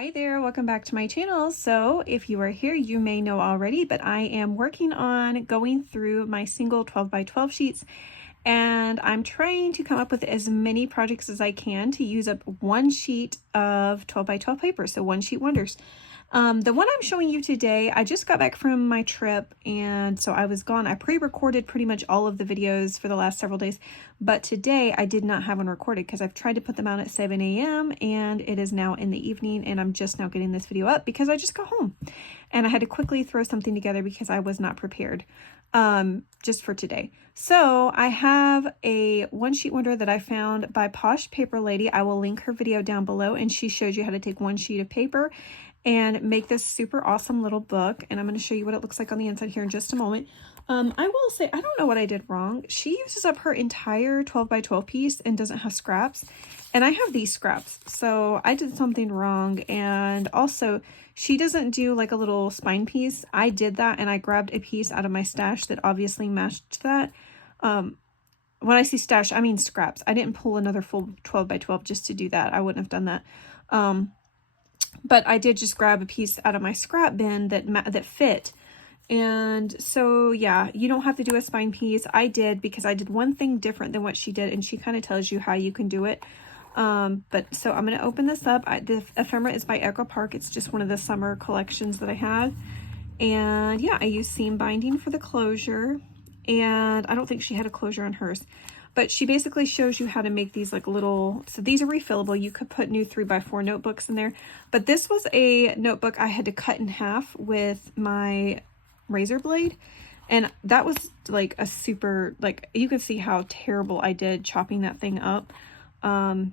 Hi there, welcome back to my channel. So if you are here, you may know already, but I am working on going through my single 12 by 12 sheets, and I'm trying to come up with as many projects as I can to use up one sheet of 12 by 12 paper, so one sheet wonders. The one I'm showing you today, I just got back from my trip, and so I was gone. I pre-recorded pretty much all of the videos for the last several days, but today I did not have one recorded because I've tried to put them out at 7 a.m. and it is now in the evening, and I'm just now getting this video up because I just got home and I had to quickly throw something together because I was not prepared just for today. So I have a one sheet wonder that I found by Posh Paper Lady. I will link her video down below, and she shows you how to take one sheet of paper and make this super awesome little book. And I'm going to show you what it looks like on the inside here in just a moment. I will say, I don't know what I did wrong. She uses up her entire 12 by 12 piece and doesn't have scraps. And I have these scraps. So I did something wrong. And also, she doesn't do like a little spine piece. I did that, and I grabbed a piece out of my stash that obviously matched that. When I say stash, I mean scraps. I didn't pull another full 12 by 12 just to do that. I wouldn't have done that. But I did just grab a piece out of my scrap bin that fit. And so, yeah, you don't have to do a spine piece. I did because I did one thing different than what she did, and she kind of tells you how you can do it. But so I'm going to open this up. The ephemera is by Echo Park. It's just one of the summer collections that I had. And yeah, I used seam binding for the closure. And I don't think she had a closure on hers. But she basically shows you how to make these like little, so these are refillable. You could put new 3x4 notebooks in there. But this was a notebook I had to cut in half with my razor blade. And that was like a super, like, you could see how terrible I did chopping that thing up.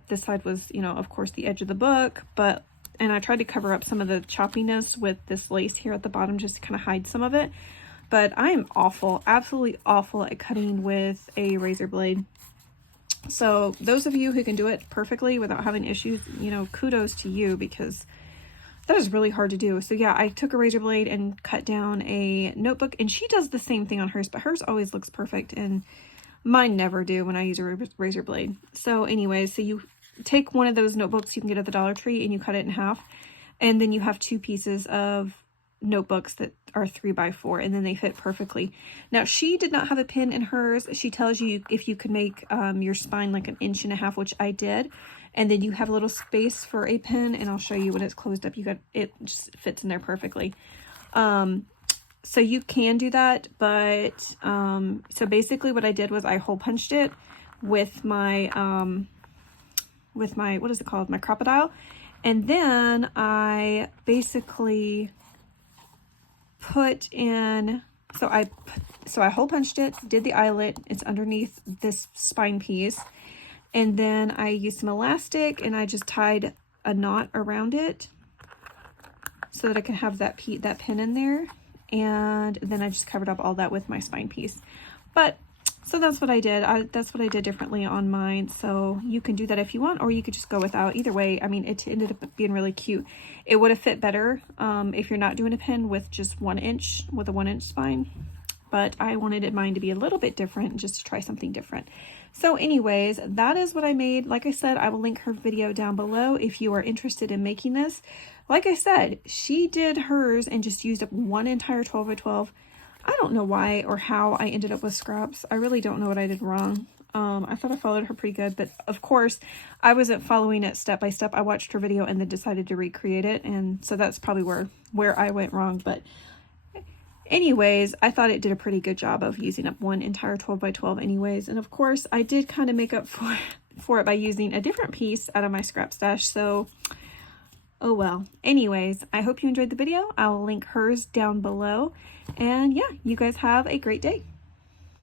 This side was, you know, of course, the edge of the book, and I tried to cover up some of the choppiness with this lace here at the bottom just to kind of hide some of it. But I am awful, absolutely awful at cutting with a razor blade. So those of you who can do it perfectly without having issues, you know, kudos to you, because that is really hard to do. So yeah, I took a razor blade and cut down a notebook, and she does the same thing on hers, but hers always looks perfect, and mine never do when I use a razor blade. So anyways, so you take one of those notebooks you can get at the Dollar Tree and you cut it in half, and then you have two pieces of notebooks that are 3x4, and then they fit perfectly. Now, she did not have a pin in hers. She tells you if you could make your spine like 1.5 inches, which I did, and then you have a little space for a pin, and I'll show you when it's closed up. It just fits in there perfectly. So you can do that, but so basically what I did was I hole punched it with my what is it called, my Crop-A-Dile, and then I basically put in, so I hole punched it, did the eyelet, it's underneath this spine piece, and then I used some elastic and I just tied a knot around it so that I can have that pin in there, and then I just covered up all that with my spine piece. But so that's what I did. That's what I did differently on mine. So you can do that if you want, or you could just go without. Either way, I mean, it ended up being really cute. It would have fit better if you're not doing a pin with just 1 inch, with a 1 inch spine. But I wanted mine to be a little bit different, just to try something different. So anyways, that is what I made. Like I said, I will link her video down below if you are interested in making this. Like I said, she did hers and just used up one entire 12 by 12. I don't know why or how I ended up with scraps. I really don't know what I did wrong. I thought I followed her pretty good, but of course I wasn't following it step by step. I watched her video and then decided to recreate it, and so that's probably where I went wrong. But anyways, I thought it did a pretty good job of using up one entire 12 by 12 anyways. And of course I did kind of make up for it by using a different piece out of my scrap stash. So oh well. Anyways, I hope you enjoyed the video. I'll link hers down below. And yeah, you guys have a great day.